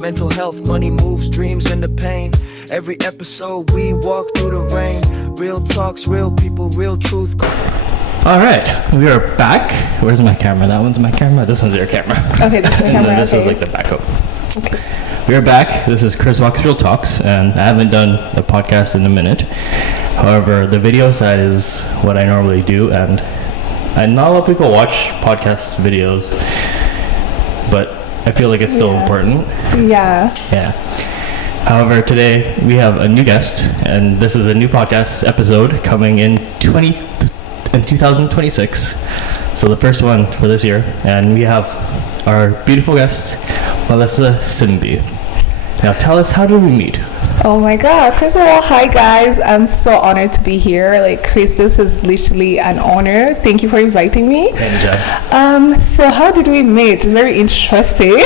mental health, money moves, dreams, and the pain. Every episode we walk through the rain. Real talks, real people, real truth. All right, we are back. Where's my camera? That one's my camera. This one's your camera. Okay, this is my camera. This is like the backup. Okay. We are back. This is Criswalkz Realtalkz, and I haven't done a podcast in a minute. However, the video side is what I normally do, and not a lot of people watch podcast videos, but I feel like it's still important. Yeah. However, today we have a new guest, and this is a new podcast episode coming in 2026. So the first one for this year, and we have our beautiful guest, Melissa Simbi. Now tell us, how did we meet? Oh my God. First of all, hi guys. I'm so honored to be here. Like, Chris, this is literally an honor. Thank you for inviting me. So how did we meet? Very interesting.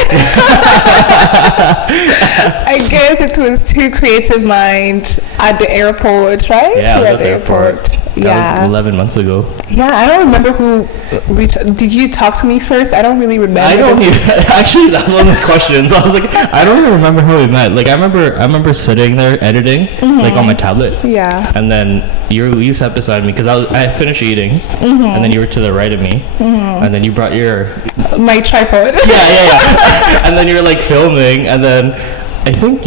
I guess it was two creative minds at the airport, right? Yeah, I was at the airport. That was 11 months ago. Yeah, I don't remember who reached. Did you talk to me first? I don't really remember. I don't even. Actually, that's one of the questions. I was like, I don't even remember how we met. Like, I remember sitting there editing, like on my tablet. Yeah. And then you sat beside me because I finished eating, and then you were to the right of me, and then you brought my tripod. Yeah. And then you were like filming, and then I think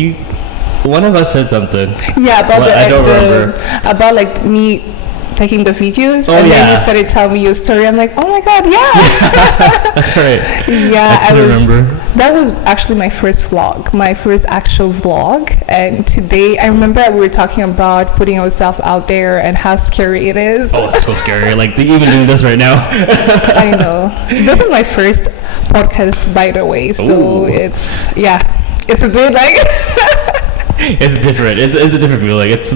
one of us said something. Yeah, about I don't remember. About like me taking the videos, and then you started telling me your story. I'm like, oh my God, yeah. That's right. Yeah, I remember. That was actually my first vlog, my first actual vlog. And today, I remember we were talking about putting ourselves out there and how scary it is. Oh, it's so scary. Like, even doing this right now. I know. This is my first podcast, by the way. So it's a bit like. It's different. It's a different feeling. It's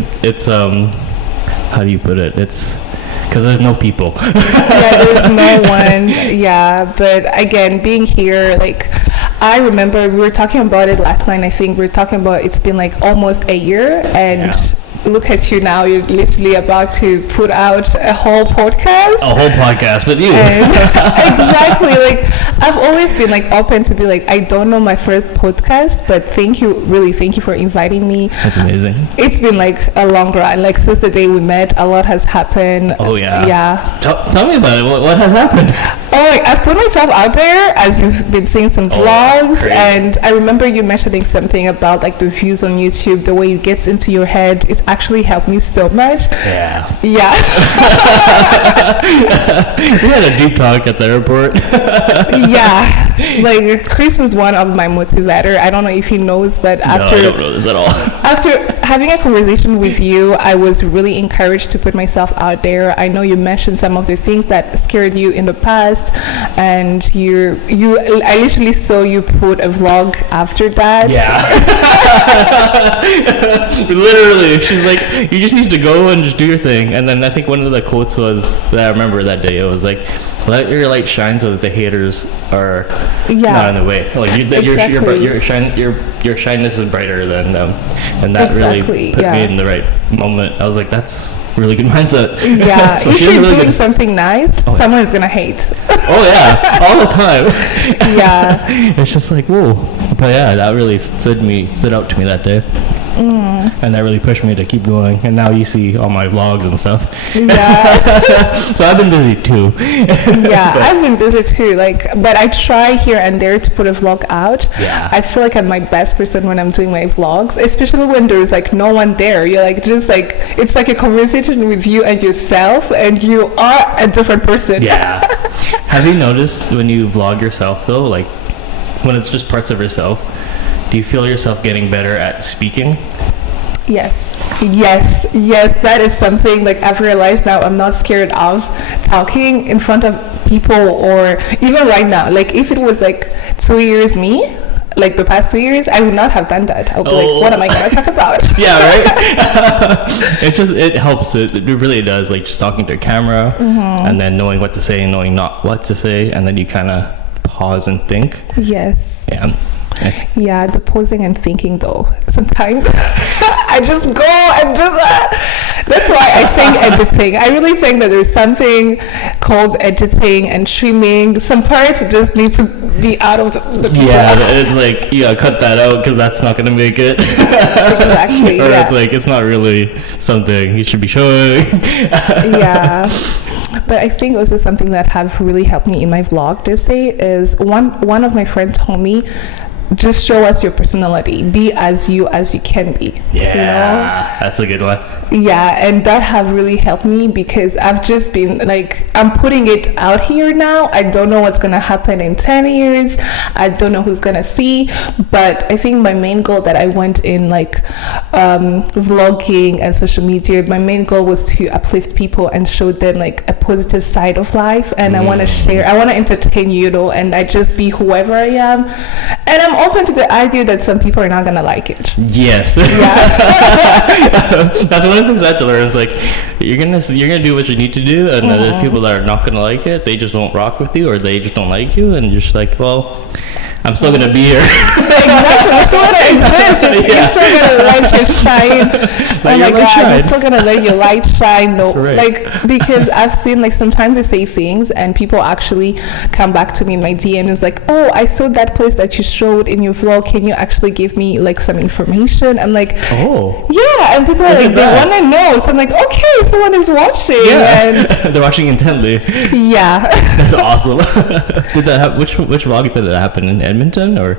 how do you put it? It's because there's no people. Yeah, there's no one. Yeah, but again, being here, like, I remember we were talking about it last night. I think we were talking about it's been like almost a year, and look at you now. You're literally about to put out a whole podcast. A whole podcast with you. Exactly. Like, I've always been like open to be like, I don't know my first podcast, but thank you for inviting me. That's amazing. It's been like a long run. Like, since the day we met, a lot has happened. Oh yeah. Yeah. Tell me about it. What has happened? Oh, like, I've put myself out there, as you've been seeing some vlogs, and I remember you mentioning something about like the views on YouTube, the way it gets into your head. It's actually helped me so much. Yeah. We had a deep talk at the airport. Yeah. Like, Chris was one of my motivators. I don't know if he knows, but I don't know this at all. After having a conversation with you, I was really encouraged to put myself out there. I know you mentioned some of the things that scared you in the past, and I literally saw you put a vlog after that. Yeah. Literally, she's like, you just need to go and just do your thing. And then I think one of the quotes was that I remember that day. It was like, let your light shine so that the haters are not in the way. Like, your shyness is brighter than them, and that really put me in the right moment. I was like, that's really good mindset. Yeah. So if you're doing something nice, someone is gonna hate. Oh yeah, all the time. Yeah. It's just like, whoa. But yeah, that really stood out to me that day. And that really pushed me to keep going, and now you see all my vlogs and stuff. Yeah. So I've been busy too. Yeah, I've been busy too, but I try here and there to put a vlog out. Yeah. I feel like I'm my best person when I'm doing my vlogs, especially when there's like no one there. You're like, just like, it's like a conversation with you and yourself, and you are a different person. Yeah. Have you noticed when you vlog yourself though, like when it's just parts of yourself, do you feel yourself getting better at speaking? Yes, that is something like I've realized now. I'm not scared of talking in front of people, or even right now. Like, if it was like 2 years me, like the past 2 years, I would not have done that. I would be like, what am I going to talk about? Yeah, right? It helps. It really does. Like, just talking to a camera, and then knowing what to say and knowing not what to say, and then you kind of pause and think. Yes. Yeah. The pausing and thinking though, sometimes I just go and just That's why I think editing. I really think that there's something called editing and streaming. Some parts just need to be out of the people. Yeah, it's like, yeah, cut that out because that's not gonna make it. Exactly. Or Yeah. it's like, it's not really something you should be showing. Yeah. But I think also something that have really helped me in my vlog this day is one of my friends told me, just show us your personality, be as you can be. Yeah, that's a good one. Yeah, and that have really helped me because I've just been like, I'm putting it out here now. I don't know what's gonna happen in 10 years. I don't know who's gonna see, but I think my main goal that I went in like vlogging and social media, my main goal was to uplift people and show them like a positive side of life. And I want to share, I want to entertain you though, and I just be whoever I am. And I'm open to the idea that some people are not gonna like it. Yes. Yeah. That's one of the things I had to learn. Is like, you're gonna do what you need to do, and then there's people that are not gonna like it. They just won't rock with you, or they just don't like you, and you're just like, well, I'm still gonna be here. Exactly. You still gonna exist. You're still gonna let your shine. Oh my God, you're still gonna let your light shine. No, right. like, because I've seen like sometimes I say things and people actually come back to me in my DM. It's like, oh, I saw that place that you showed in your vlog. Can you actually give me like some information? I'm like, oh, yeah. And people are like, they want to know. So I'm like, okay, someone is watching. yeah, And they're watching intently. yeah. That's awesome. Did that which vlog did it happen in Edmonton or?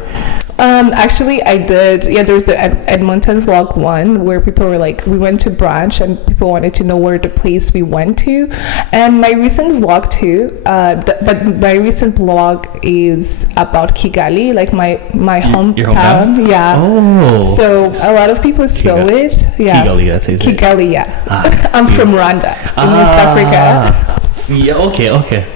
Actually I did. Yeah, there was the Edmonton vlog one where people were like, we went to brunch and people wanted to know where the place we went to. And my recent vlog too, but my recent vlog is about Kigali, like my hometown. Your hometown? Yeah. Oh. So a lot of people saw it. Yeah. Kigali, that's easy. Kigali, yeah. I'm from Rwanda, in East Africa. Yeah. Okay.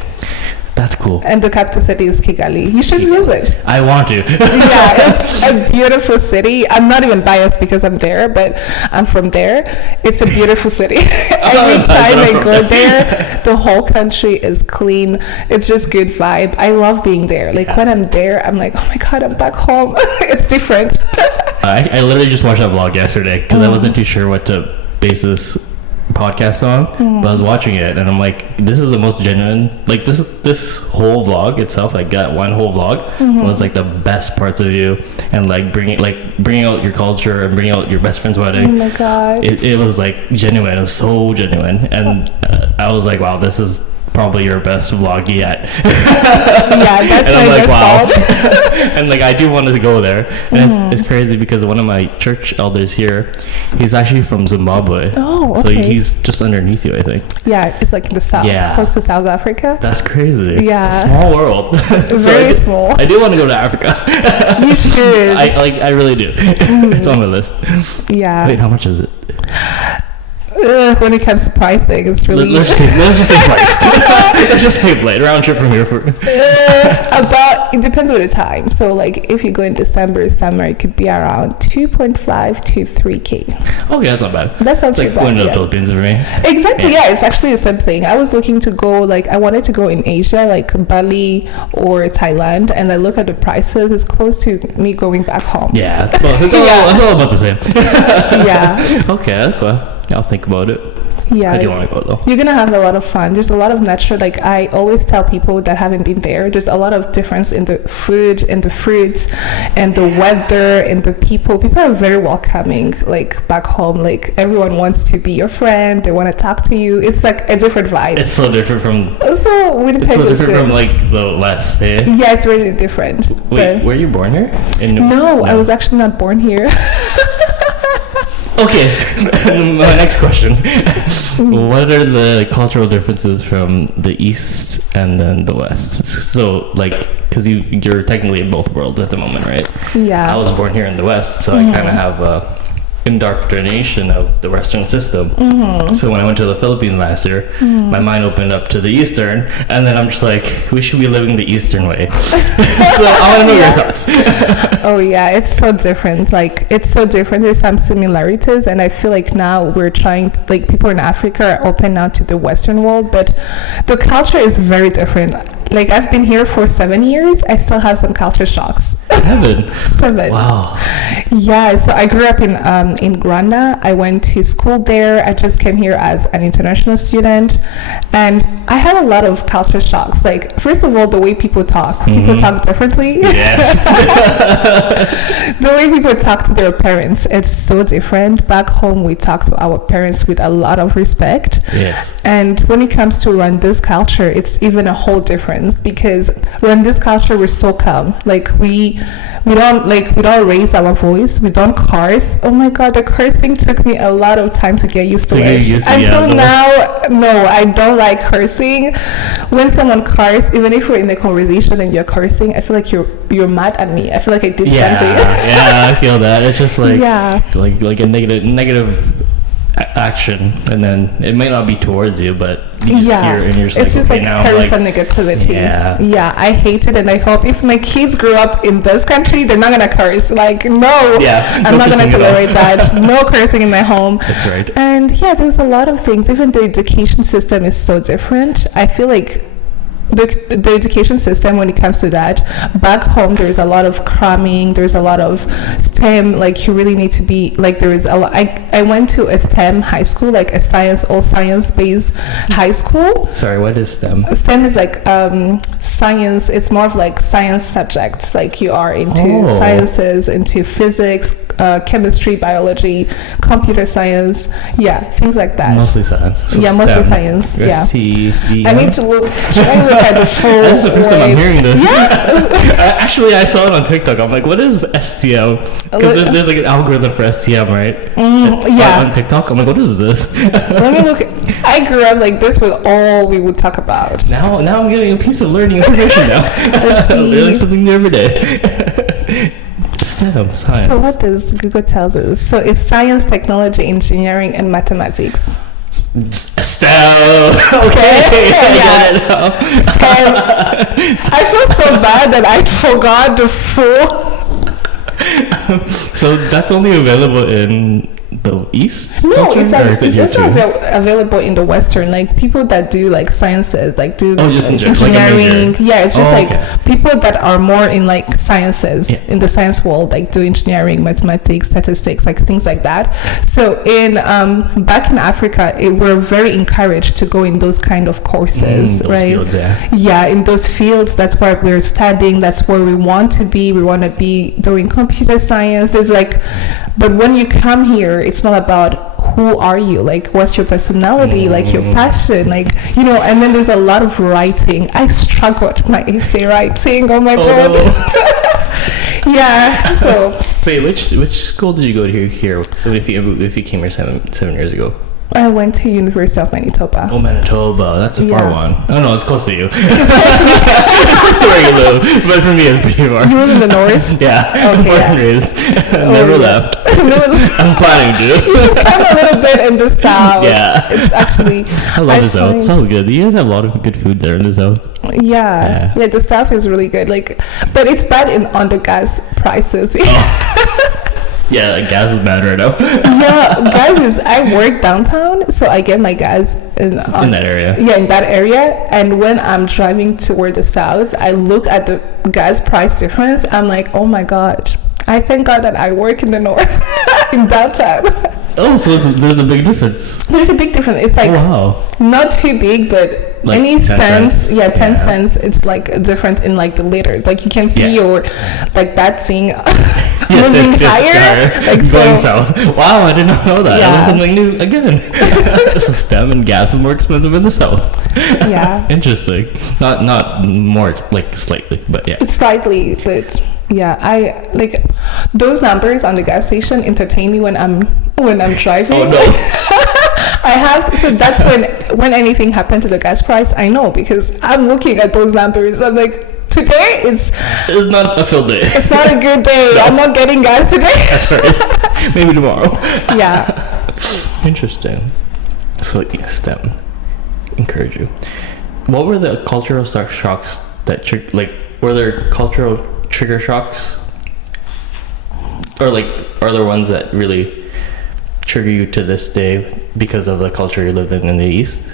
That's cool. And the capital city is Kigali. You should visit. I want to. Yeah, it's a beautiful city. I'm not even biased because I'm there, but I'm from there. It's a beautiful city. Every time I go there, the whole country is clean. It's just good vibe. I love being there. Like when I'm there, I'm like, oh my God, I'm back home. It's different. I literally just watched that vlog yesterday because I wasn't too sure what to base this podcast on, but I was watching it and I'm like, this is the most genuine, like this whole vlog itself, like that one whole vlog was like the best parts of you, and like bringing out your culture and bringing out your best friend's wedding. Oh my God. It was like genuine. It was so genuine, and I was like, wow, this is probably your best vlog yet. Yeah, that's and I'm my like, wow. fault. And like I do want to go there, and it's crazy because one of my church elders here, he's actually from Zimbabwe. Oh, so okay. he's just underneath you, I think. Yeah, it's like in the south, close to South Africa. That's crazy. Yeah. Small world. Very small. I do want to go to Africa. You should. I really do. It's on my list. Yeah. Wait, how much is it? When it comes to pricing, it's really Let's just say price. Let's just pay plate round trip from here for about, it depends on the time. So like if you go in December, summer, it could be around 2.5 to 3K. Okay, that's not bad. That's not It's too like bad. going to the Yeah. Philippines for me. Exactly, yeah, it's actually the same thing. I was looking to go, like, I wanted to go in Asia, like Bali or Thailand, and I look at the prices, it's close to me going back home. Yeah, it's all about the same. Yeah. Okay, that's cool. I'll think about it. Yeah. I do want to go though. You're gonna have a lot of fun. There's a lot of nature. Like I always tell people that haven't been there, there's a lot of difference in the food and the fruits and the weather and the people. People are very welcoming, like back home. Like everyone wants to be your friend. They want to talk to you. It's like a different vibe. It's so different from. So Winnipeg It's so is different good. from like the West, eh? Yeah, it's really different. Wait, were you born here? No, I was actually not born here. Okay, my next question. What are the cultural differences from the East and then the West? So, like, because you're technically in both worlds at the moment, right? Yeah. I was born here in the West, so I kind of have a indoctrination of the Western system. So when I went to the Philippines last year, my mind opened up to the Eastern, and then I'm just like, we should be living the Eastern way. So I want to know your thoughts. Oh yeah, it's so different. Like it's so different. There's some similarities, and I feel like now we're trying, like people in Africa are open now to the Western world, but the culture is very different. Like I've been here for 7 years, I still have some culture shocks. 7? 7. Wow. Yeah, so I grew up in Granda. I went to school there. I just came here as an international student, and I had a lot of culture shocks. Like, first of all, the way people talk. People talk differently. Yes. The way people talk to their parents, it's so different. Back home, we talk to our parents with a lot of respect. Yes. And when it comes to Rwanda's culture, it's even a whole difference, because Rwanda's culture, we're so calm. Like, we don't raise our voice. We don't curse. Oh my God, the cursing took me a lot of time to get used to it. Until now, no, I don't like cursing. When someone curses, even if we're in a conversation and you're cursing, I feel like you're mad at me. I feel like I did something. Yeah, I feel that. It's just like like a negative action, and then it might not be towards you, but you just hear it and you're just it's just okay, like now carries some negativity. Yeah, I hate it, and I hope if my kids grew up in this country, they're not gonna curse. Like, no, I'm not gonna tolerate that. No cursing in my home. That's right. And yeah, there's a lot of things. Even the education system is so different. I feel like the education system, when it comes to that, back home there's a lot of cramming, there's a lot of STEM. Like, you really need to be like, there is a lot. I went to a STEM high school, like a all science based high school. Sorry, what is STEM? STEM is like science. It's more of like science subjects, like you are into sciences, into physics, chemistry, biology, computer science, things like that. Mostly science. So mostly science. S-T-E-M. I need to look at the full. This is the first time I'm hearing this. Yeah. Actually, I saw it on TikTok. I'm like, what is STM? Because there's like an algorithm for STM, right? On TikTok. I'm like, what is this? Let me look. I grew up like this was all we would talk about. Now I'm getting a piece of learning information now. I'm learning something new every day. STEM, science. So what does Google tells us? So it's science, technology, engineering, and mathematics. STEM. Okay. STEM. I feel so bad that I forgot the full. So that's only available in the East? No, it's also available in the Western. Like, people that do like sciences, like do just engineering. It's just people that are more in like sciences, in the science world, like do engineering, mathematics, statistics, like things like that. So in back in Africa, we're very encouraged to go in those kind of courses, right? Fields, in those fields. That's where we're studying. That's where we want to be. We want to be doing computer science. There's like, but when you come here, it's not about who are you, like what's your personality, like your passion, like, you know. And then there's a lot of writing. I struggled with my essay writing. Oh my God. No. Yeah. So wait, which school did you go to here? So if you came here seven years ago? I went to University of Manitoba. Oh, Manitoba. That's a far one. Oh, no, it's close to you. It's close to where you live. But for me, it's pretty far. You live in the north? Yeah. Okay, born and raised. Never left. I'm planning to. You should come a little bit in the south. Yeah. It's actually... I love the south. It sounds good. You guys have a lot of good food there in the south. Yeah, the stuff is really good. Like, but it's bad on the gas prices. Yeah, like gas is bad right now. Gas is. I work downtown, so I get my gas in that area. Yeah, in that area. And when I'm driving toward the south, I look at the gas price difference. I'm like, oh my God! I thank God that I work in the north, in downtown. Oh, so there's a big difference. There's a big difference. It's like not too big, but like any cents. 10 cents. It's like different in like the liters. Like, you can see your like that thing moving higher. Like going south. Wow, I did not know that. I learned something new again. So STEM and gas is more expensive in the south. Yeah. Interesting. Not more, like slightly, but yeah. It's slightly, but. Yeah, I like those numbers on the gas station entertain me when I'm driving. Oh no. I have to, so that's when anything happened to the gas price, I know, because I'm looking at those numbers. I'm like, today it's not a filled day. It's not a good day. No. I'm not getting gas today. That's right. Maybe tomorrow. Yeah. Interesting. So STEM. Encourage you. What were the cultural shocks that were there cultural trigger shocks, or like are there ones that really trigger you to this day because of the culture you lived in the East?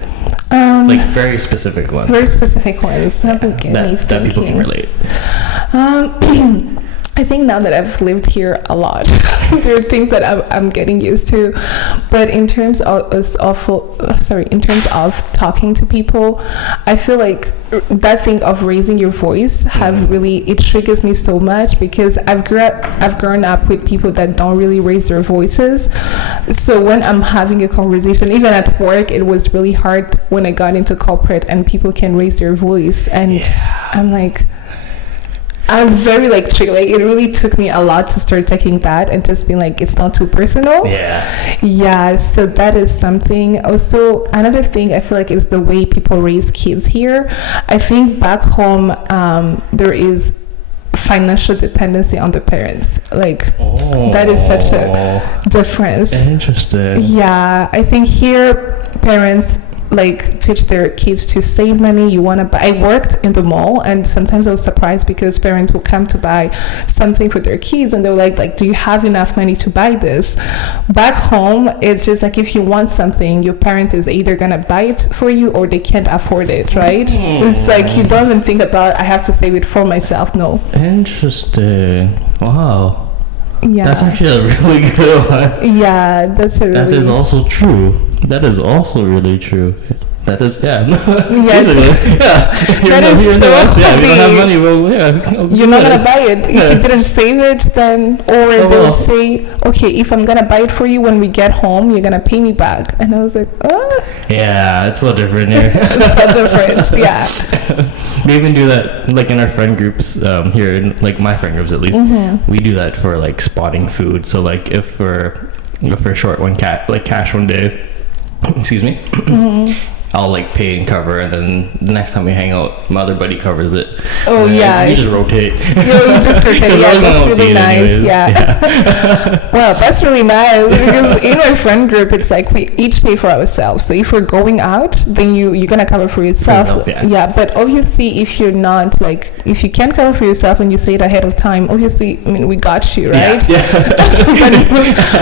Like very specific ones. Very specific ones that people can relate. I think now that I've lived here a lot, there are things that I'm getting used to. But in terms of in terms of talking to people, I feel like that thing of raising your voice it triggers me so much, because I've grown up with people that don't really raise their voices. So when I'm having a conversation, even at work, it was really hard when I got into corporate and people can raise their voice, and I'm like, I'm very like triggered. Like, it really took me a lot to start taking that and just being like, it's not too personal. Yeah, so that is something. Also, another thing I feel like is the way people raise kids here. I think back home, there is financial dependency on the parents. Like, that is such a difference. Interesting. Yeah, I think here parents like teach their kids to save money. You want to buy. I worked in the mall, and sometimes I was surprised because parents will come to buy something for their kids, and they're like, do you have enough money to buy this? Back home, it's just like, if you want something, your parent is either gonna buy it for you or they can't afford it, right? It's like, you don't even think about, I have to save it for myself. No. Interesting. Wow. Yeah, that's actually a really good one. Yeah, that is also true. That is also really true. That is, That is so funny. We don't have money. Well, you're not gonna buy it if you didn't save it. Then, or they would say, okay, if I'm gonna buy it for you when we get home, you're gonna pay me back. And I was like, oh. Yeah, it's so different here. It's so different. Yeah. We even do that like in our friend groups here, in like my friend groups at least. We do that for like spotting food. So like if we're short cash one day, excuse me. I'll like pay and cover, and then the next time we hang out, my other buddy covers it. Oh yeah, you just rotate. Yeah, you just rotate. Yeah, that's really nice. Anyways. Yeah. Well, that's really nice, because in my friend group, it's like we each pay for ourselves. So if we're going out, then you're gonna cover for yourself. Yeah, but obviously, if you're not like, if you can't cover for yourself and you say it ahead of time, obviously, I mean, we got you, right? Yeah.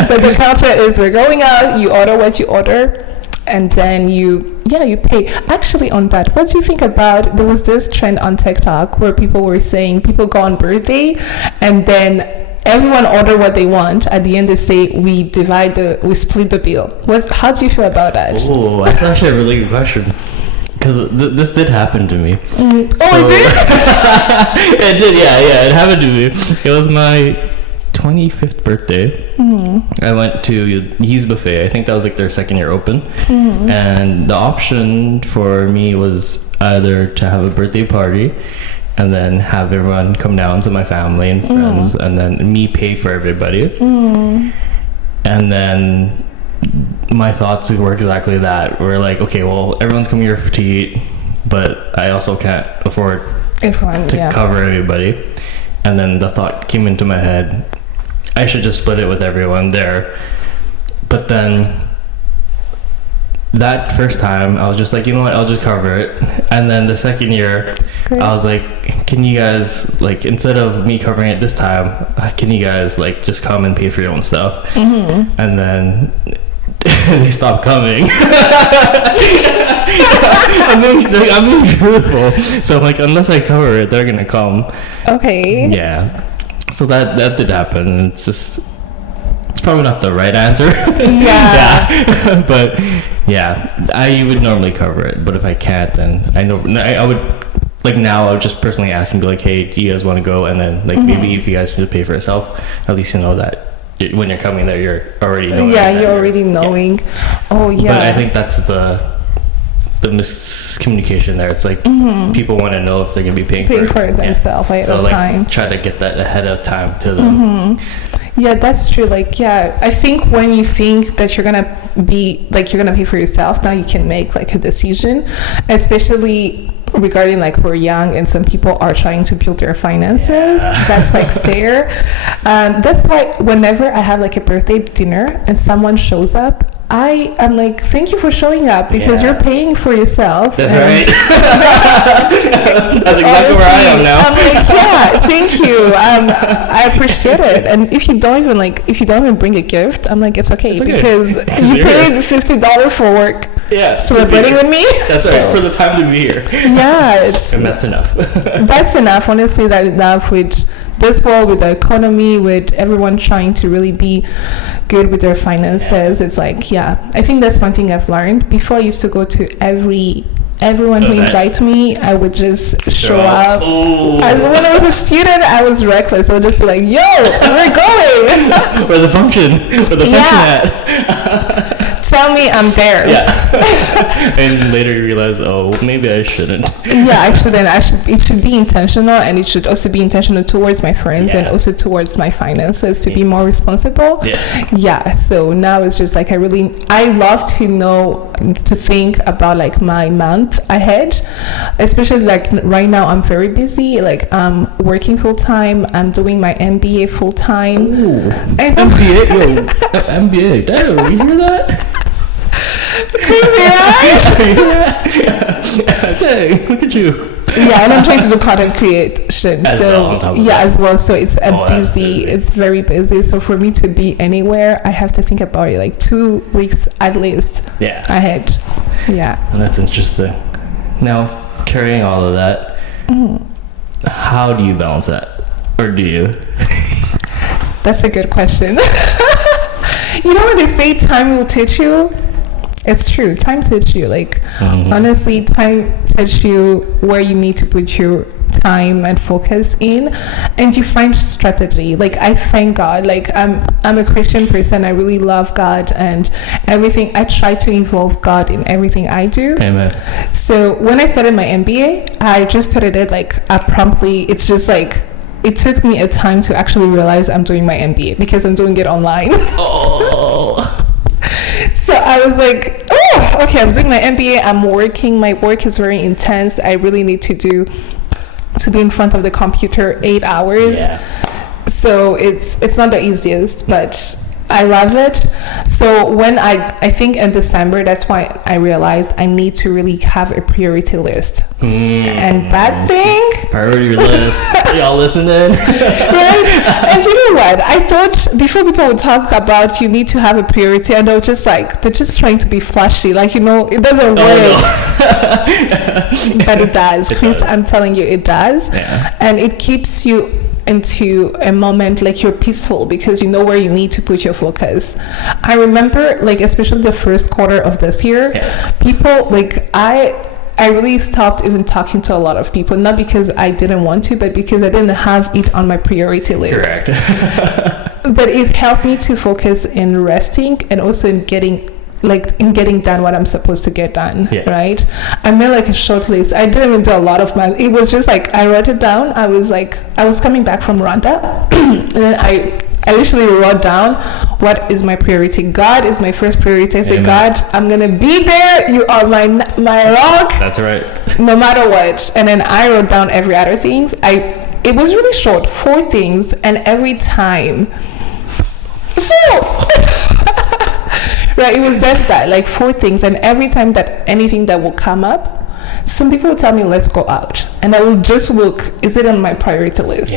but the culture is, we're going out, you order what you order, and then you pay. Actually, on that, what do you think about, there was this trend on TikTok where people were saying people go on birthday and then everyone order what they want. At the end, they say we split the bill. How do you feel about that? Oh, that's actually a really good question. Because this did happen to me. It did? It did, yeah, it happened to me. It was my 25th birthday. I went to Yee's Buffet. I think that was like their second year open. And the option for me was either to have a birthday party and then have everyone come down, to my family and friends, and then me pay for everybody. And then my thoughts were exactly that. We're like, okay, well, everyone's coming here to eat, but I also can't afford to cover everybody. And then the thought came into my head, I should just split it with everyone there. But then that first time, I was just like, you know what, I'll just cover it. And then the second year, I was like, can you guys, like, instead of me covering it this time, can you guys, like, just come and pay for your own stuff? And then they stopped coming. I'm being truthful. So I'm like, unless I cover it, they're gonna come. Okay. Yeah. So that did happen, and it's probably not the right answer. Yeah. But yeah, I would normally cover it, but if I can't, then I would, like, now I would just personally ask and be like, hey, do you guys want to go? And then, like, maybe if you guys need to pay for yourself, at least you know that when you're coming there, you're already knowing. Yeah, you're already knowing. Yeah. Oh yeah. But I think that's the miscommunication there. It's like people want to know if they're gonna be paying for it themselves ahead of time. Try to get that ahead of time to them. Yeah, that's true. Like, yeah, I think when you think that you're gonna pay for yourself, now you can make like a decision, especially regarding like we're young and some people are trying to build their finances. That's like fair. That's why whenever I have like a birthday dinner and someone shows up, I am like, thank you for showing up, because you're paying for yourself. That's right. That's exactly where I am now. I'm like, yeah, thank you. I appreciate it. And if you don't even bring a gift, I'm like, it's okay. Because you paid $50 for work. celebrating with me. That's right, for the time to be here. Yeah, And that's enough. That's enough. Honestly, that's enough with this world, with the economy, with everyone trying to really be good with their finances. It's like, I think that's one thing I've learned. Before, I used to go to everyone who invites me, I would just show up. As when I was a student, I was reckless. I would just be like, yo, we're going. Where's the function? Where's the function at? Tell me I'm there. And later you realize, maybe I shouldn't. I shouldn't. It should be intentional, and it should also be intentional towards my friends and also towards my finances to be more responsible. So now it's just like I love to think about like my month ahead, especially like right now I'm very busy. Like I'm working full time. I'm doing my MBA full time. MBA, MBA. Damn, you hear that? Crazy, right? Dang, look at you. And I'm trying to do content creation as well. So it's busy. It's very busy. So for me to be anywhere, I have to think about it like 2 weeks at least ahead. And that's interesting. Now, carrying all of that, how do you balance that? Or do you? That's a good question. You know what they say, time will teach you? It's true. Time teaches you. Like, honestly, time teaches you where you need to put your time and focus in, and you find strategy. Like, I thank God. Like, I'm a Christian person. I really love God and everything. I try to involve God in everything I do. Amen. So when I started my MBA, I just started it like promptly. It's just like, it took me a time to actually realize I'm doing my MBA because I'm doing it online. So I was like, okay, I'm doing my MBA. I'm working. My work is very intense. I really need to be in front of the computer 8 hours. So it's not the easiest, but I love it. So when I think in December, that's why I realized I need to really have a priority list. And that thing, priority list. Y'all listening? Right? And you know what? I thought before people would talk about you need to have a priority, and they're just trying to be flashy. Like, it doesn't work. But it does. Chris, I'm telling you, it does. And it keeps you into a moment like you're peaceful because you know where you need to put your focus. I remember, like, especially the first quarter of this year, people, like, I really stopped even talking to a lot of people, not because I didn't want to, but because I didn't have it on my priority list. Correct. But it helped me to focus in resting and also in getting done what I'm supposed to get done, right? I made like a short list. I didn't even do a lot of math. It was just like, I wrote it down. I was coming back from Rwanda and then I literally wrote down what is my priority. God is my first priority. I said, God, I'm going to be there. You are my rock. That's right. No matter what. And then I wrote down every other things. It was really short, 4 things. And every time, right, it was just that, like 4 things, and every time that anything that will come up, some people will tell me, let's go out, and I will just look, is it on my priority list?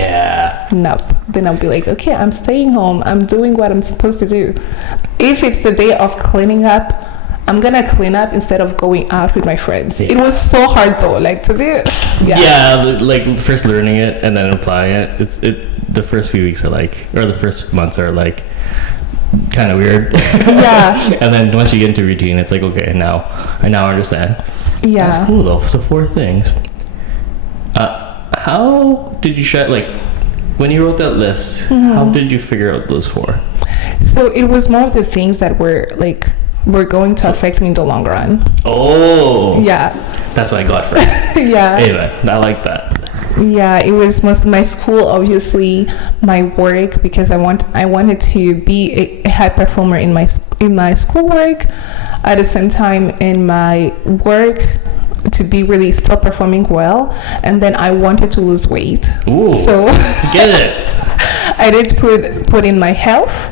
Nope. Then I'll be like, okay, I'm staying home, I'm doing what I'm supposed to do. If it's the day of cleaning up, I'm gonna clean up instead of going out with my friends. It was so hard though, like, to be like first learning it and then applying it, the first few weeks are like, or the first months are like kind of weird. And then once you get into routine, it's like, okay, now I understand. That's cool though. So 4 things. How did you like when you wrote that list, how did you figure out those 4? So it was more of the things that were going to affect me in the long run. That's what I got first. Anyway, I like that. It was most my school, obviously, my work, because I wanted to be a high performer in my schoolwork, at the same time in my work to be really still performing well, and then I wanted to lose weight. So get it. I did put in my health,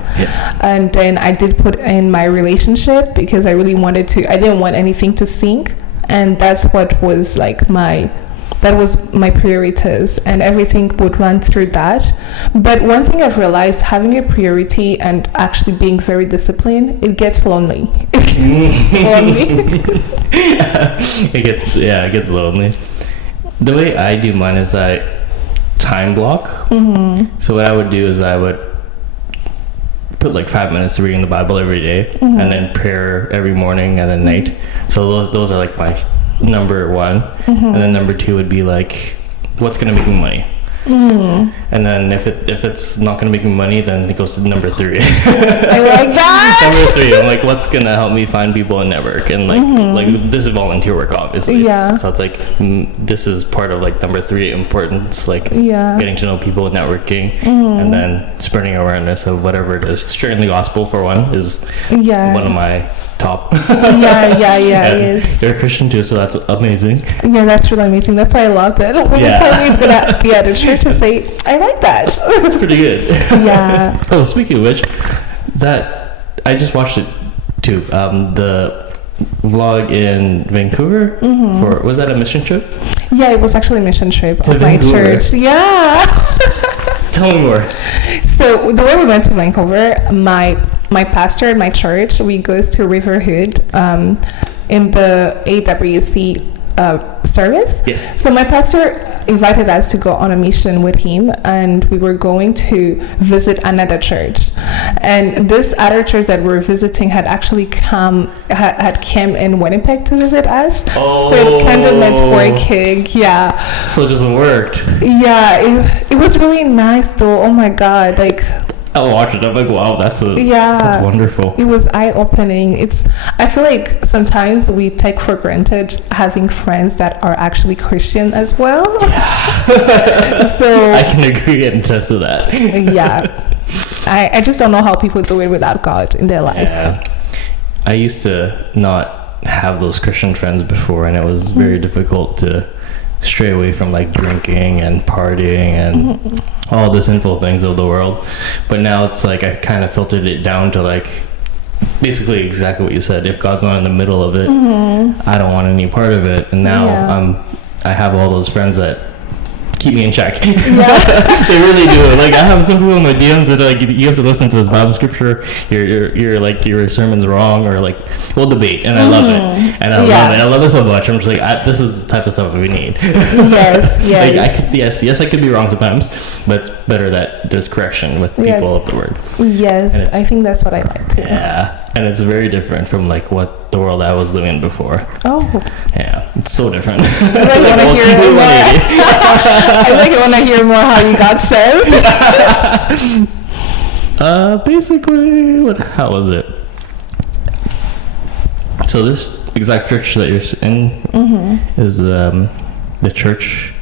and then I did put in my relationship because I really wanted to. I didn't want anything to sink, and that's what was like my that was my priorities, and everything would run through that. But one thing I've realized, having a priority and actually being very disciplined, it gets lonely. It gets lonely. The way I do mine is I time block. So what I would do is I would put like 5 minutes to reading the Bible every day, and then prayer every morning and then night. So those are like my number one. And then number two would be like, what's gonna make me money? And then if it's not gonna make me money, then it goes to number three. I like that. Number three, I'm like, what's gonna help me find people and network? And like this is volunteer work, obviously. Yeah. So it's like this is part of like number three importance, like getting to know people and networking, and then spreading awareness of whatever it is. Sharing the gospel for one is one of my top. It is. You're a Christian too, so that's amazing. Yeah, that's really amazing. That's why I loved it. When you told me it's gonna be at a church, to say, I like that. That's pretty good. Yeah. Oh, speaking of which, that I just watched it too. The vlog in Vancouver was that a mission trip? Yeah, it was actually a mission trip to of Vancouver. my church. Yeah. Tell me more. So the way we went to Vancouver, my pastor at my church, we goes to Riverhood in the AWC service. Yes. So my pastor invited us to go on a mission with him, and we were going to visit another church. And this other church that we're visiting had actually came in Winnipeg to visit us. Oh. So it kind of meant working. Yeah. So it just worked. Yeah, it was really nice though. Oh my God, like. I watched it. I'm like, wow, that's wonderful. It was eye-opening. I feel like sometimes we take for granted having friends that are actually Christian as well. So I can agree and attest to that. Yeah, I just don't know how people do it without God in their life. Yeah, I used to not have those Christian friends before, and it was very difficult to stray away from like drinking and partying and all the sinful things of the world. But now it's like I kind of filtered it down to like basically exactly what you said. If God's not in the middle of it, I don't want any part of it. And now I have all those friends that keep me in check. They really do. Like I have some people in my DMs that are like, you have to listen to this Bible scripture. You're like your sermon's wrong, or like we'll debate, and I love it, and I love it. I love it so much. I'm just like, this is the type of stuff we need. Yes. Like I could be wrong sometimes, but it's better that there's correction with people of the word. Yes, I think that's what I like too. Yeah, and it's very different from like what the world I was living before. Oh. Yeah, it's so different. I think I want to hear more how you got saved. Basically, how was it? So this exact church that you're in is the church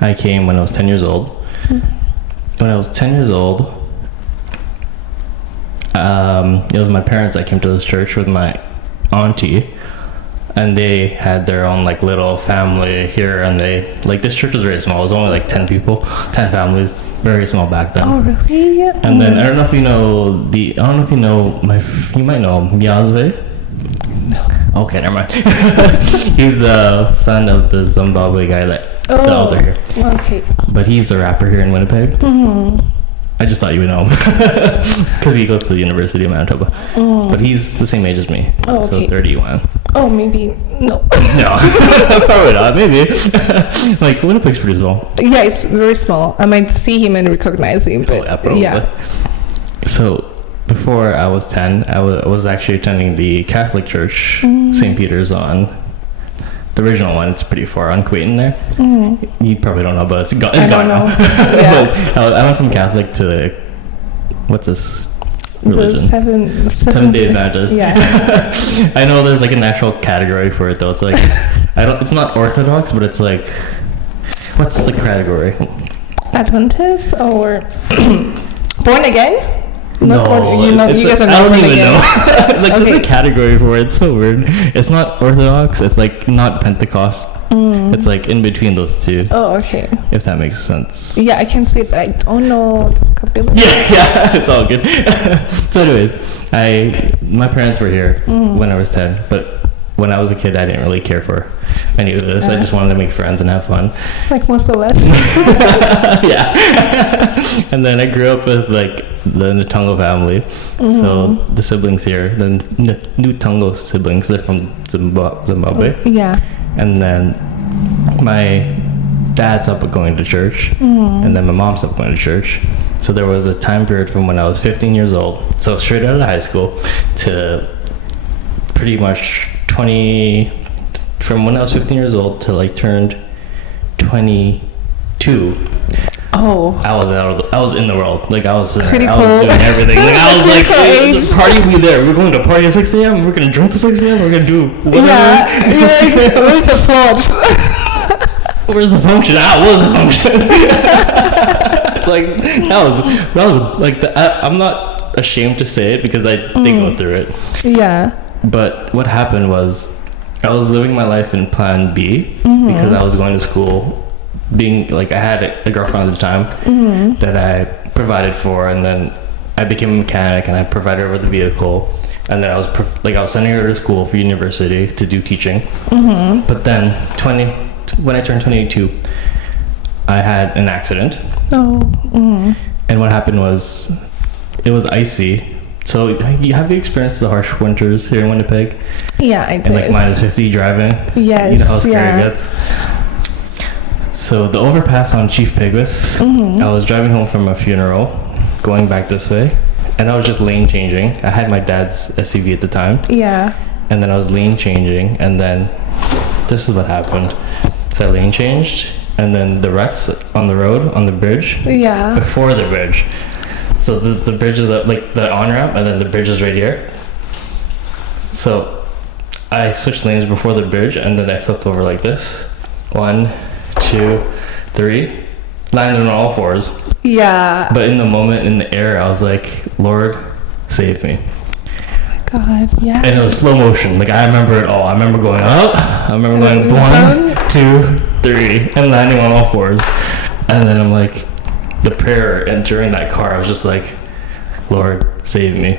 I came when I was 10 years old. When I was 10 years old, it was my parents that came to this church with my auntie. And they had their own like little family here, and they like this church was very small. It was only like 10 people, 10 families, very small back then. Oh really? Yeah. And then I don't know if you know you might know Yazve. No. Okay, never mind. He's the son of the Zimbabwe guy the elder here. Okay. But he's a rapper here in Winnipeg. I just thought you would know him because he goes to the University of Manitoba. But he's the same age as me, so 31. Oh, maybe no. No, probably not. Maybe like Winnipeg's pretty small. Yeah, it's very small. I might see him and recognize him, but So before I was 10, I was actually attending the Catholic church, St. Peter's on. The original one, it's pretty far on Quayton there. You probably don't know, but it's gone now. Yeah. I went from Catholic to what's this religion? The Seventh-day Adventist. Yeah. I know there's like an actual category for it though. It's like it's not Orthodox, but it's like, what's the category? Adventist or born again? No, you guys are not. I don't even know. Like there's a category for it. It's so weird. It's not Orthodox. It's like not Pentecost. It's like in between those two. Oh, okay. If that makes sense. Yeah, I can see it, but I don't know. Yeah, it's all good. So, anyways, my parents were here when I was 10, but when I was a kid, I didn't really care for I knew this. I just wanted to make friends and have fun. Like most of us. Yeah. And then I grew up with like the Nutungo family. So the siblings here, the Nutungo siblings, they're from Zimbabwe. Yeah. And then my dad's up going to church, and then my mom's up going to church. So there was a time period from when I was 15 years old, so straight out of high school, to pretty much 20, from when I was 15 years old till I turned 22. Oh. I was in the world. Like I was Critical. I was doing everything. Like I was like, hey, age. the party will be there. We're going to party at 6 a.m. We're going to drink till 6 a.m. We're going to do whatever. Yeah. You're like, where's the plot? Where's the function? What was the function? Like that was like I'm not ashamed to say it because I did go through it. Yeah. But what happened was I was living my life in plan B because I was going to school, being like I had a girlfriend at the time that I provided for, and then I became a mechanic and I provided her with a vehicle, and then I was sending her to school for university to do teaching. But then when I turned 22, I had an accident. Oh. And what happened was, it was icy. So have you experienced the harsh winters here in Winnipeg? Yeah, I did. And like minus 50 driving? Yes. You know how scary it gets? So the overpass on Chief Pigwas, I was driving home from a funeral, going back this way, and I was just lane changing. I had my dad's SUV at the time. Yeah. And then I was lane changing, and then this is what happened. So I lane changed, and then the ruts on the road, on the bridge. Yeah. Before the bridge. So the bridge is like the on-ramp, and then the bridge is right here. So I switched lanes before the bridge, and then I flipped over like this. 1, 2, 3. Landed on all fours. Yeah. But in the moment, in the air, I was like, Lord, save me. God, yeah. And it was slow motion. Like I remember it all. I remember going up. I remember going 1, 2, 3, and landing on all fours. And then I'm like, the prayer, and during that car, I was just like, Lord, save me.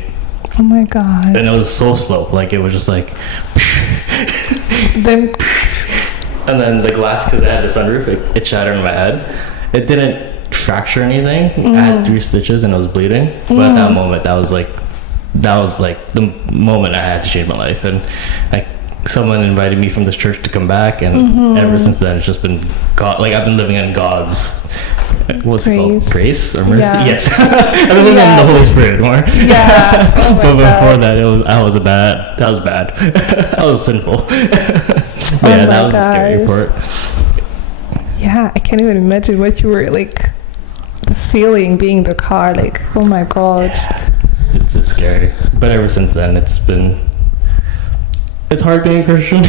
Oh my God. And it was so slow. Like it was just like. Then. And then the glass, because it had a sunroof, it shattered in my head. It didn't fracture anything. I had 3 stitches and it was bleeding. But at that moment, that was like the moment I had to change my life. And someone invited me from this church to come back, and ever since then it's just been God. Like I've been living in God's what's it called, grace or mercy. Yeah. Yes. I've been living in the Holy Spirit more. Yeah. Oh my but before God. that, I was bad. I was sinful. But yeah, that was the scary part. Yeah, I can't even imagine what you were like, the feeling being in the car. Like, oh my God. It's scary. But ever since then, it's hard being a Christian.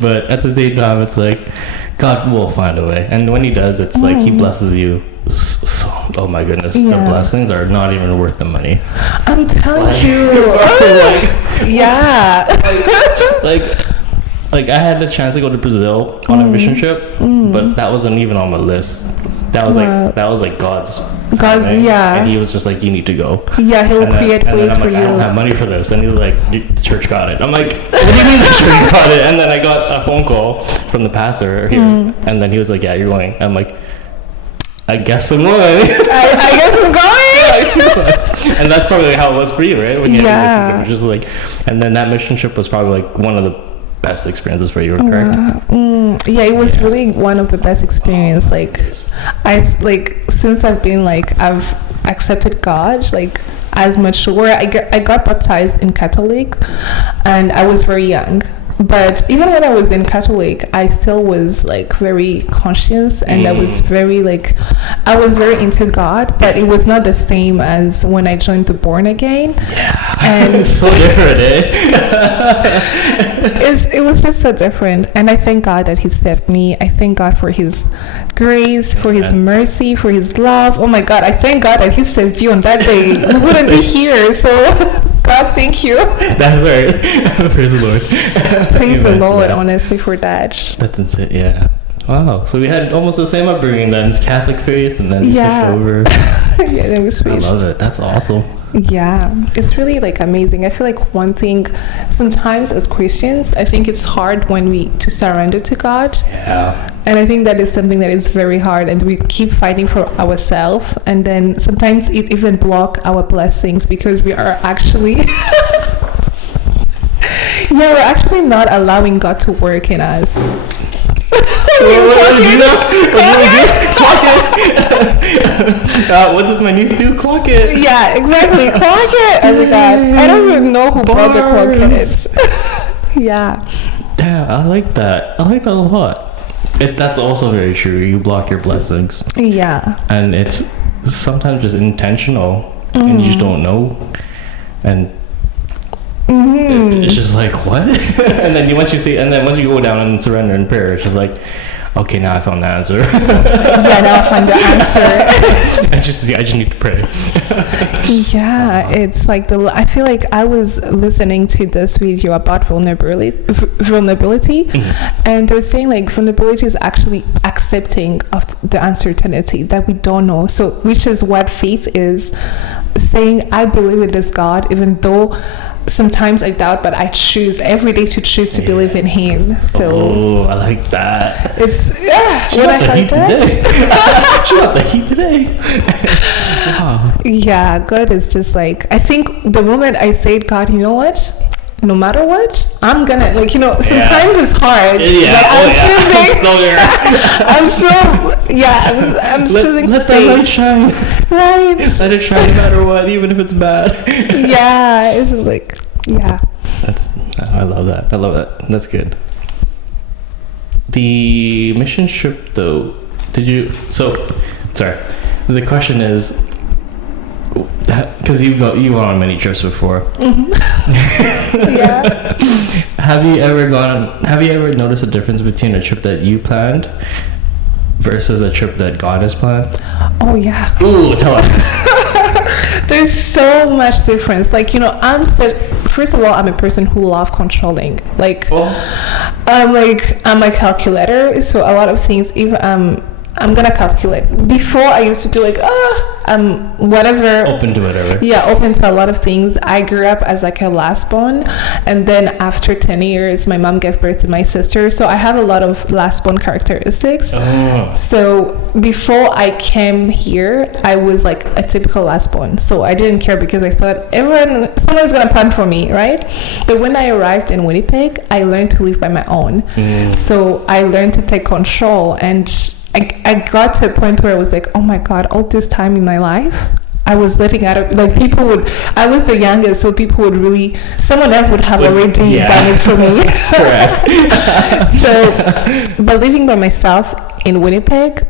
But at the same time, it's like God will find a way, and when He does, it's like He blesses you. So, oh my goodness, the blessings are not even worth the money. I'm telling you. Yeah. Like I had the chance to go to Brazil on a mission trip, but that wasn't even on my list. That was like God's timing, and He was just like, you need to go. Yeah, He'll create ways for you. I don't have money for this, and He was like, the church got it. I'm like, what do you mean the church got it? And then I got a phone call from the pastor here, and then he was like, yeah, you're going. I'm like, I guess I'm going. I guess I'm going. And that's probably how it was for you, right? When you had your mission trip, just like, and then that mission trip was probably like one of the best experiences for you, correct? Yeah, it was really one of the best experiences. Since I've been I've accepted God as mature. I got baptized in Catholic, and I was very young. But even when I was in Catholic, I still was very conscious, and I was very into God, but it was not the same as when I joined the Born Again. Yeah, and it's so different, eh? It was just so different, and I thank God that He saved me. I thank God for His grace, for His mercy, for His love. Oh my God, I thank God that He saved you on that day. We wouldn't be here, so God, thank you. That's right. Praise the Lord. Praise the Lord, honestly, for that. That's it, yeah. Wow, so we had almost the same upbringing then. It's Catholic faith, and then switched over. Yeah, then we switched. I love it. That's awesome. Yeah, it's really like amazing. I feel like one thing sometimes as Christians, I think it's hard when we to surrender to God. Yeah. And I think that is something that is very hard, and we keep fighting for ourselves, and then sometimes it even block our blessings because we are actually yeah, we're actually not allowing God to work in us. What does my niece do? Clock it. Yeah, exactly. Clock it. Oh my god, I don't even know who bought the clock it. Yeah. Damn, I like that. I like that a lot. That's also very true. You block your blessings. Yeah. And it's sometimes just intentional, and you just don't know. And it's just like, what? And then once you go down and surrender in prayer, it's just like, okay, now I found the answer. Yeah, now I found the answer. I just need to pray. Yeah, it's like I feel like I was listening to this video about vulnerability, and they're saying like vulnerability is actually accepting of the uncertainty that we don't know. So, which is what faith is, saying I believe in this God, even though sometimes I doubt, but I choose every day to choose to believe in Him. So I like that. It's She got the heat today. She got the heat today. Wow. Yeah, God is just like, I think the moment I said, God, you know what? No matter what, I'm gonna sometimes it's hard. Yeah. I'm choosing. I'm choosing to stay. Let the light shine. Right. Let it shine no matter what, even if it's bad. Yeah, it's just like, yeah. I love that. That's good. The mission trip, though, sorry. The question is, because you went on many trips before. Yeah. Have you ever noticed a difference between a trip that you planned versus a trip that God has planned? Oh yeah. Ooh, tell us. There's so much difference. Like, first of all, I'm a person who loves controlling. Like, I'm a calculator, so a lot of things, even I'm gonna calculate. Before I used to be like, whatever. Open to whatever. Yeah, open to a lot of things. I grew up as like a last born, and then after 10 years, my mom gave birth to my sister. So I have a lot of last born characteristics. Oh. So before I came here, I was like a typical last born. So I didn't care because I thought someone's gonna plan for me, right? But when I arrived in Winnipeg, I learned to live by my own. So I learned to take control, and I got to a point where I was like, oh my God, all this time in my life, I was letting out of, like, I was the youngest, so someone else would have already done it for me. Correct. So, but living by myself in Winnipeg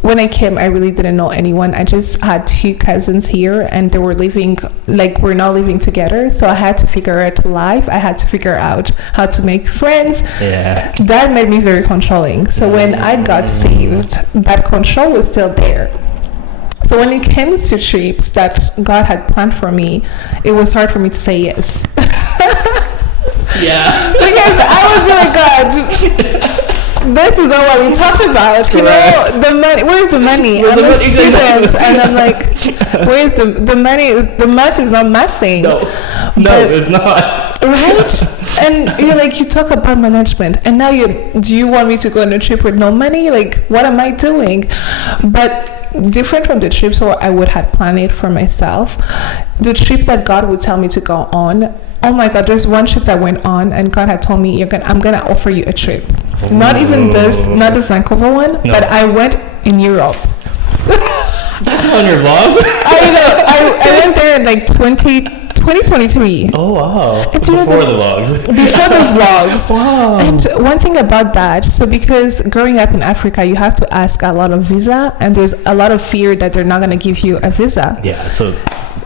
when I came, I really didn't know anyone. I just had 2 cousins here, and they were we're not living together. So I had to figure out life. I had to figure out how to make friends. Yeah. That made me very controlling. So when I got saved, that control was still there. So when it comes to trips that God had planned for me, it was hard for me to say yes. Yeah. Because I would be like, God, this is not what we talked about. The money. Where's the money? I'm a student, and I'm like, where's the money? The math is not mathing. No, it's not. Right? And you're like, you talk about management, and now do you want me to go on a trip with no money? Like, what am I doing? But different from the trips where I would have planned it for myself, the trip that God would tell me to go on. Oh my God, there's one trip that went on, and God had told me, I'm gonna offer you a trip. Not even this, not the Vancouver one, but I went in Europe. That's on your vlogs? I know. I went there in like 2023. Oh wow. Before the vlogs. Before the vlogs. Wow. And one thing about that, so because growing up in Africa, you have to ask a lot of visa, and there's a lot of fear that they're not going to give you a visa. Yeah, so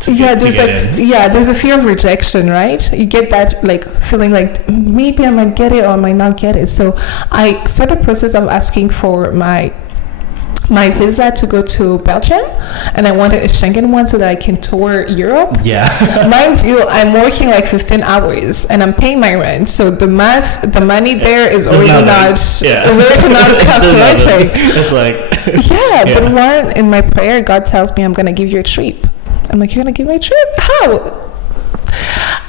there's a fear of rejection, right? You get that like feeling like maybe I might get it or I might not get it. So I started the process of asking for my visa to go to Belgium, and I wanted a Schengen one so that I can tour Europe. Yeah. Mind you, I'm working like 15 hours and I'm paying my rent, so the money there is already not calculating. It's like but one in my prayer, God tells me I'm gonna give you a trip. I'm like, you're gonna give me a trip? How?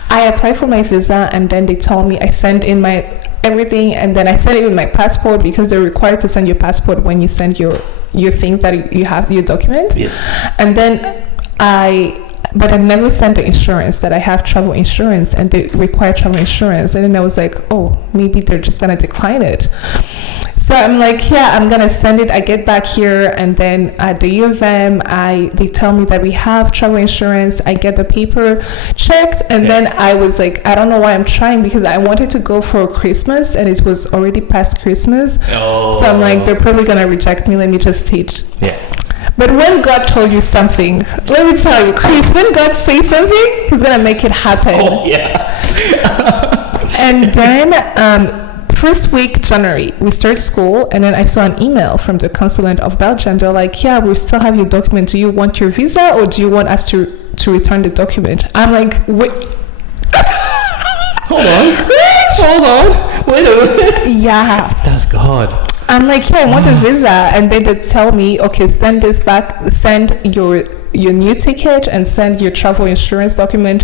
I applied for my visa, and then they told me I sent in my everything, and then I sent it with my passport, because they're required to send your passport when you send your things that you have, your documents. Yes. And then but I never sent the insurance, that I have travel insurance, and they require travel insurance. And then I was like, oh, maybe they're just gonna decline it. So I'm like, yeah, I'm gonna send it. I get back here, and then at the U of M, they tell me that we have travel insurance. I get the paper checked, and then I was like, I don't know why I'm trying, because I wanted to go for Christmas, and it was already past Christmas. Oh. So I'm like, they're probably gonna reject me. Let me just teach. Yeah. But when God told you something, let me tell you, Chris, when God says something, he's gonna make it happen. Oh yeah. And then first week January, we started school, and then I saw an email from the consulate of Belgium. They're like, yeah, we still have your document. Do you want your visa, or do you want us to return the document? I'm like, wait. Hold on. Wait a minute. Yeah. That's God. I'm like, yeah, I want a visa. And then they tell me, okay, send this back, send your new ticket, and send your travel insurance document.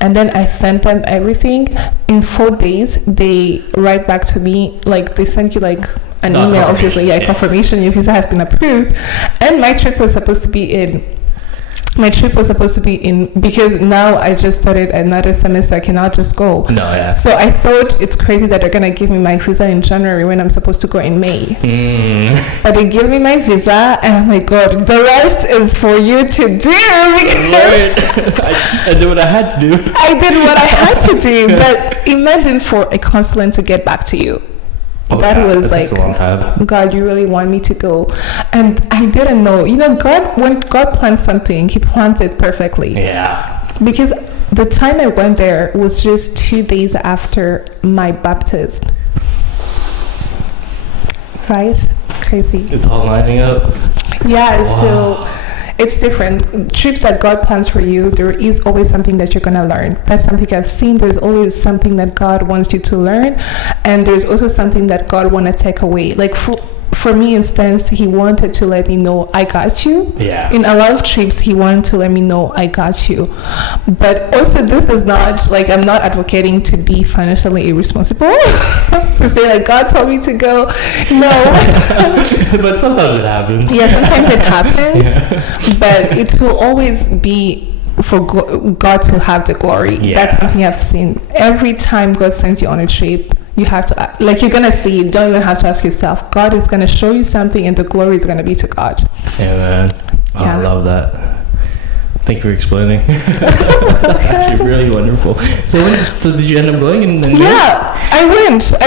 And then I sent them everything. In 4 days, they write back to me, like, they sent you like an email, obviously, confirmation your visa has been approved. And my trip was supposed to be in, because now I just started another semester, I cannot just go. No, yeah. So I thought it's crazy that they're gonna give me my visa in January when I'm supposed to go in May. But they give me my visa, and I'm like, God, the rest is for you to do. I did what I had to do. I did what I had to do. But imagine for a consulate to get back to you. That was like, a long time. God, you really want me to go? And I didn't know. You know, God, when God plans something, he plans it perfectly. Yeah. Because the time I went there was just 2 days after my baptism. Right? Crazy. It's all lining up. Yeah, Wow. so it's different. Trips that God plans for you, there is always something that you're going to learn. That's something I've seen. There's always something that God wants you to learn. And there's also something that God want to take away. Like for me, instance, he wanted to let me know, I got you. Yeah. In a lot of trips, he wanted to let me know, I got you. But also, this is not, like, I'm not advocating to be financially irresponsible. To say, like, God told me to go. No. But sometimes it happens. Yeah, sometimes it happens. Yeah. But it will always be for God to have the glory. Yeah. That's something I've seen. Every time God sends you on a trip, you have to, like, you're gonna see, you don't even have to ask yourself, God is gonna show you something, and the glory is gonna be to God. Yeah, man. Oh, Yeah. I love that. Thank you for explaining. That's actually really wonderful. So did you end up going in May? Yeah, I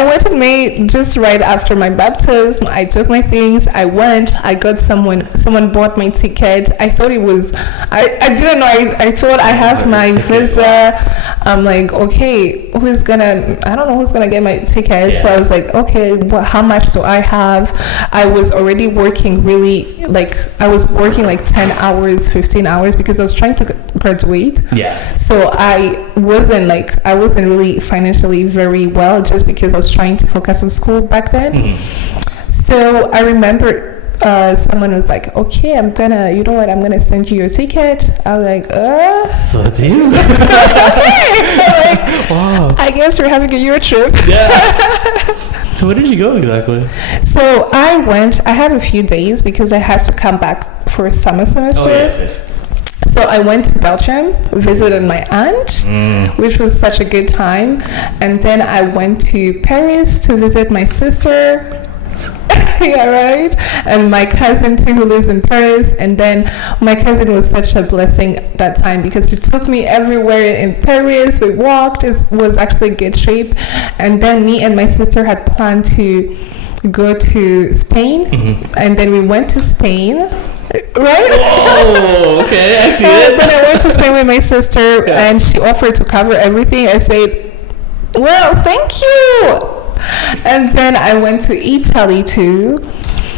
went in May, just right after my baptism. I took my things, I went, I got someone bought my ticket. I thought it was, I didn't know, I thought I have my visa. I'm like, okay, I don't know who's gonna get my ticket. Yeah. So I was like, okay, how much do I have? I was already working really, like, I was working like 10 hours, 15 hours, because I was trying to graduate. Yeah. So I wasn't really financially very well, just because I was trying to focus on school back then. Mm-hmm. So I remember someone was like, okay, I'm gonna send you your ticket. I was like, So it's you. Okay. Like, wow. I guess we're having a Euro trip. Yeah. So where did you go exactly? So I had a few days because I had to come back for a summer semester. Oh, yes. So I went to Belgium, visited my aunt, which was such a good time. And then I went to Paris to visit my sister. Yeah, right? And my cousin too, who lives in Paris. And then my cousin was such a blessing that time, because she took me everywhere in Paris. We walked. It was actually a good trip. And then me and my sister had planned to go to Spain. Mm-hmm. And then we went to Spain. Right? Oh, okay, I see it. Then I went to Spain with my sister, and she offered to cover everything. I said, well, thank you. And then I went to Italy too.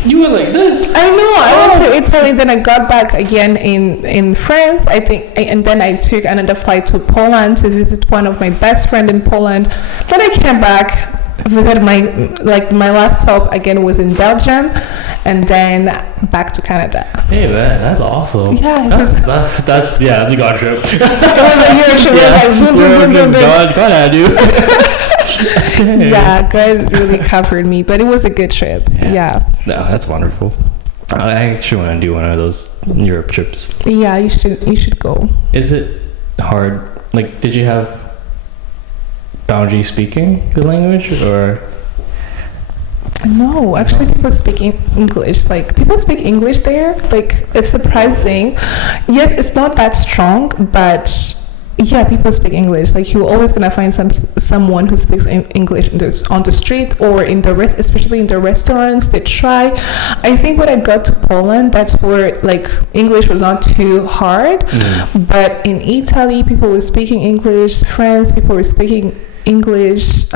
You were like this. I know. I went to Italy, then I got back again in France, I think, and then I took another flight to Poland to visit one of my best friends in Poland. Then I came back. visited my last stop again was in Belgium, and then back to Canada. Hey man, that's awesome. Yeah, that's a God trip. It was a year trip. Yeah, Like, boom, boom, boom, boom, boom. God had you. Yeah, God really covered me, but it was a good trip. Yeah. No, that's wonderful. I actually want to do one of those Europe trips. Yeah, you should go. Is it hard? Like, did you have boundary speaking the language, or? No, actually, people speak English. Like, people speak English there. Like, it's surprising. Yes, it's not that strong, but yeah, people speak English. Like, you're always gonna find someone who speaks English on the street or especially in the restaurants. They try. I think when I got to Poland, that's where like English was not too hard. But in Italy, people were speaking English. France, people were speaking English.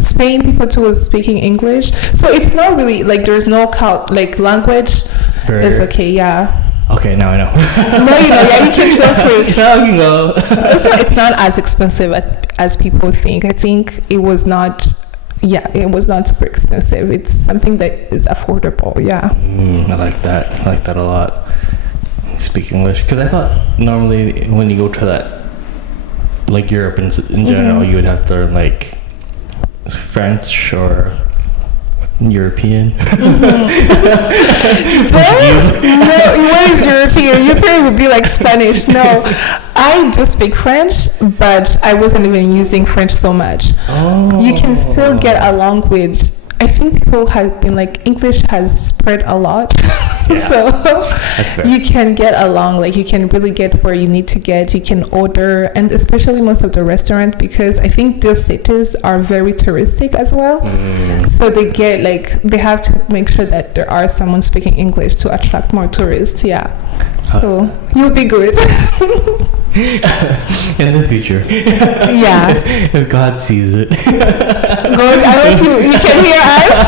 Spain, people too were speaking English. So it's not really like there's no language. It's okay. Yeah. Okay, now I know. No, yeah, you can feel free. Now I can go. Also, it's not as expensive as people think. I think it was not super expensive. It's something that is affordable. Yeah. I like that. I like that a lot. Speak English, because I thought normally when you go to that, like Europe in general, you would have to learn like French or European. What is European? European would be like Spanish. No, I do speak French, but I wasn't even using French so much. You can still get along with. I think people have been like, English has spread a lot. So that's fair. You can get along, like you can really get where you need to get. You can order, and especially most of the restaurant, because I think these cities are very touristic as well. So they have to make sure that there are someone speaking English to attract more tourists. Yeah. So you'll be good. In the future. Yeah. If God sees it. God, I hope you can hear us.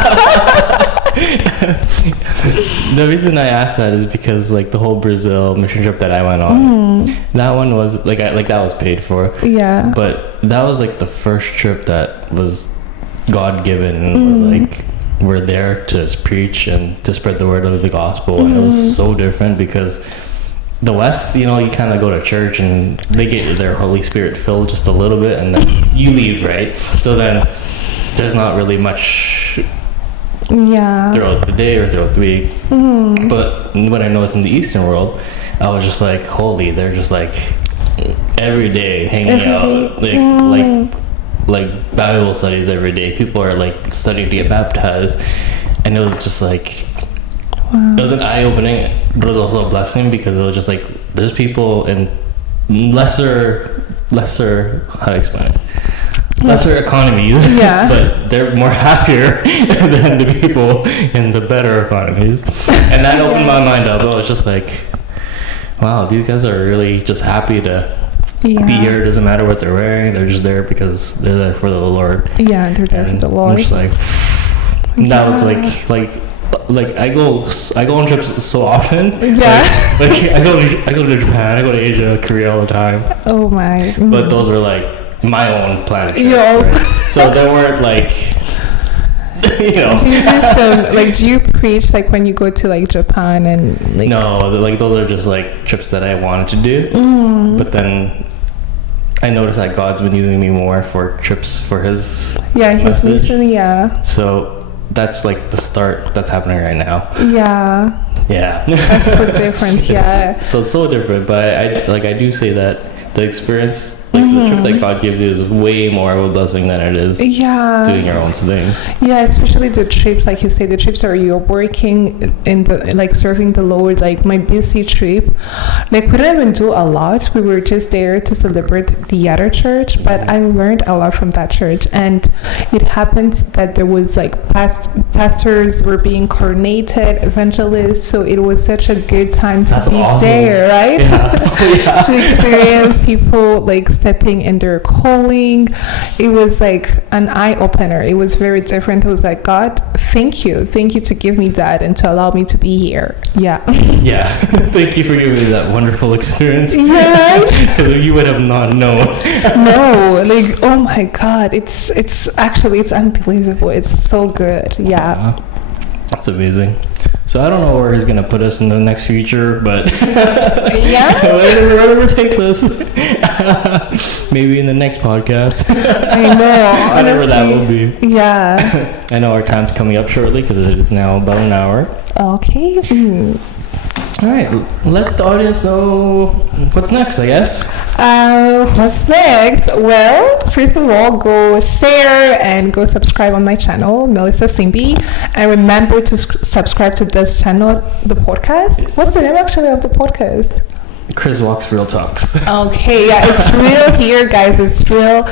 The reason I asked that is because like the whole Brazil mission trip that I went on, that one was that was paid for. Yeah. But that was like the first trip that was God given, and was like, we're there to preach and to spread the word of the gospel. And it was so different because the West, you kind of go to church and they get their Holy Spirit filled just a little bit, and then you leave, right? So then there's not really much throughout the day or throughout the week. But what I noticed in the Eastern world, I was just like, holy, they're just like every day hanging out, like Bible studies every day. People are like studying to get baptized, and it was just like, it was an eye-opening, but it was also a blessing, because it was just like, there's people in lesser how to explain it, lesser economies, but they're more happier than the people in the better economies. And that opened my mind up. I was just like, wow, these guys are really just happy to be here. It doesn't matter what they're wearing, they're just there because they're there for the Lord. Yeah, they're there for the Lord. I'm just like, that was like I go on trips so often. Yeah. Like I go to Japan, I go to Asia, Korea all the time. Oh my. But those were like my own planet trips, right? So they weren't like, Do you do you preach like when you go to like Japan and like? No, like those are just like trips that I wanted to do. But then I noticed that God's been using me more for trips for His message. So that's like the start that's happening right now. Yeah. That's so different. Yeah. So it's so different, but I do say that the experience, like the trip that God gives you, is way more of a blessing than it is doing your own things. Yeah, especially the trips, like you say, the trips are you're working in the like serving the Lord. Like my busy trip, like we didn't even do a lot. We were just there to celebrate the other church, but I learned a lot from that church. And it happened that there was like pastors were being coronated, evangelists. So it was such a good time to be there, right? To experience people like stepping in their calling. It was like an eye-opener. It was very different. It was like, God, thank you to give me that and to allow me to be here. Yeah. Yeah. Thank you for giving me that wonderful experience. Yeah. You would have not known. No, like, oh my God, it's unbelievable. It's so good. Yeah. That's amazing. So I don't know where he's gonna put us in the next future, but yeah, wherever it takes us. Maybe in the next podcast. I know. Whatever that will be. Yeah. I know our time's coming up shortly because it is now about an hour. Okay. All right, let the audience know what's next, I guess. What's next? Well, first of all, go share and go subscribe on my channel, Melissa Simbi. And remember to subscribe to this channel, the podcast. What's the name actually of the podcast? Criswalkz Realtalkz. Okay, yeah, it's real here, guys. It's real.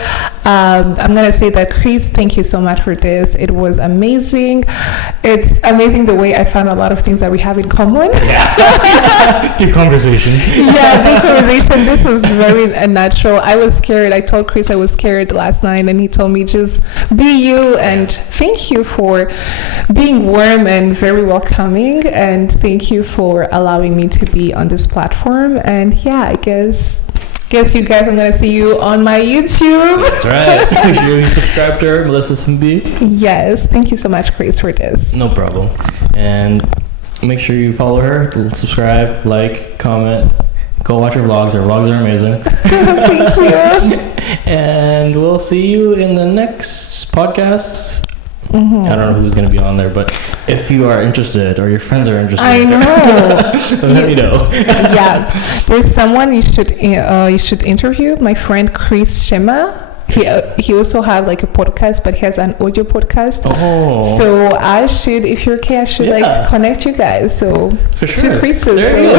I'm gonna say that, Chris, thank you so much for this. It was amazing. It's amazing the way I found a lot of things that we have in common. Yeah. Deep conversation. Yeah, deep conversation. This was very natural. I was scared. I told Chris I was scared last night, and he told me just be you. And thank you for being warm and very welcoming. And thank you for allowing me to be on this platform. And yeah, I guess you guys, I'm gonna see you on my YouTube. That's right. If you subscribe to her, Melissa Simbi. Yes, thank you so much, Chris, for this. No problem. And make sure you follow her, subscribe, like, comment, go watch her vlogs. Her vlogs are amazing. Thank you. And we'll see you in the next podcast. Mm-hmm. I don't know who's going to be on there, but if you are interested or your friends are interested, I know. let me know. Yeah, there's someone you should interview. My friend Chris Shema. He also have like a podcast, but he has an audio podcast. Oh. So I should, if you're okay, I should like connect you guys. So for sure. Two Chris's. There you go.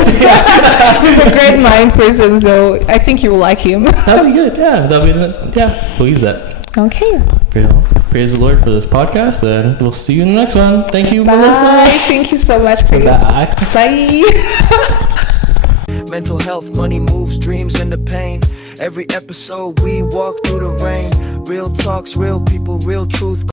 He's a great mind person, so I think you will like him. That'll be good. Yeah, we'll use that. Okay. Praise the Lord for this podcast, and we'll see you in the next one. Thank you, Bye. Melissa. Thank you so much, Chris. Bye. Bye. Mental health, money moves, dreams into pain. Every episode we walk through the rain. Real talks, real people, real truth.